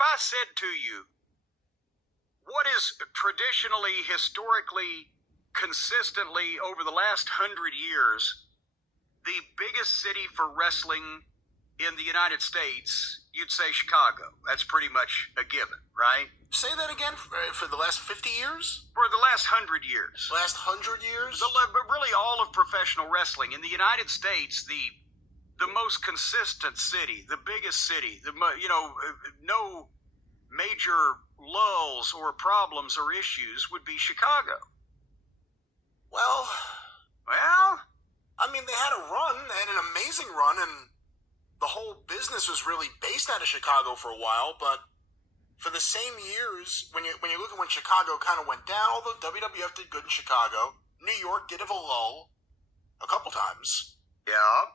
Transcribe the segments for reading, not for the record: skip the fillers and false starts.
I said to you, what is traditionally, historically, consistently over the last 100 years, the biggest city for wrestling in the United States, you'd say Chicago. That's pretty much a given, right? Say that again, for the last 50 years? For the last 100 years. Last 100 years? But really all of professional wrestling. In the United States, the most consistent city, the biggest city, no major lulls or problems or issues would be Chicago. Well, I mean, they had a run, they had an amazing run, and the whole business was really based out of Chicago for a while, but for the same years, when you look at when Chicago kind of went down, although WWF did good in Chicago, New York did have a lull a couple times. Yeah,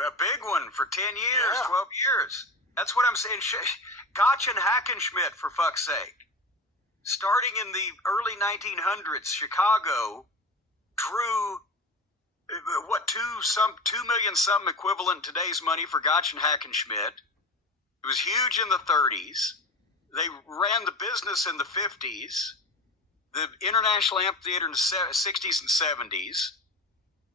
a big one for 10 years, Yeah. 12 years. That's what I'm saying. Gotch and Hackenschmidt, for fuck's sake. Starting in the early 1900s, Chicago drew, 2 million something equivalent in today's money for Gotch and Hackenschmidt. It was huge in the 30s. They ran the business in the 50s, the International Amphitheater in the 60s and 70s.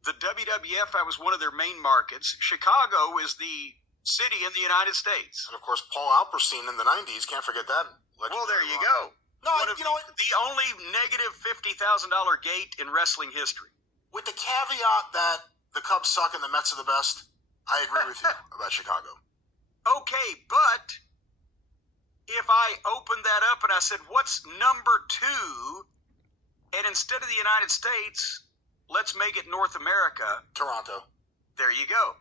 The WWF, that was one of their main markets. Chicago is the city in the United States. And of course, Paul Alperstein in the 90s, can't forget that. Well, there you go. No, you know what? The only negative $50,000 gate in wrestling history. With the caveat that the Cubs suck and the Mets are the best, I agree with you about Chicago. Okay, but if I opened that up and I said, what's number 2? And instead of the United States, let's make it North America. Toronto. There you go.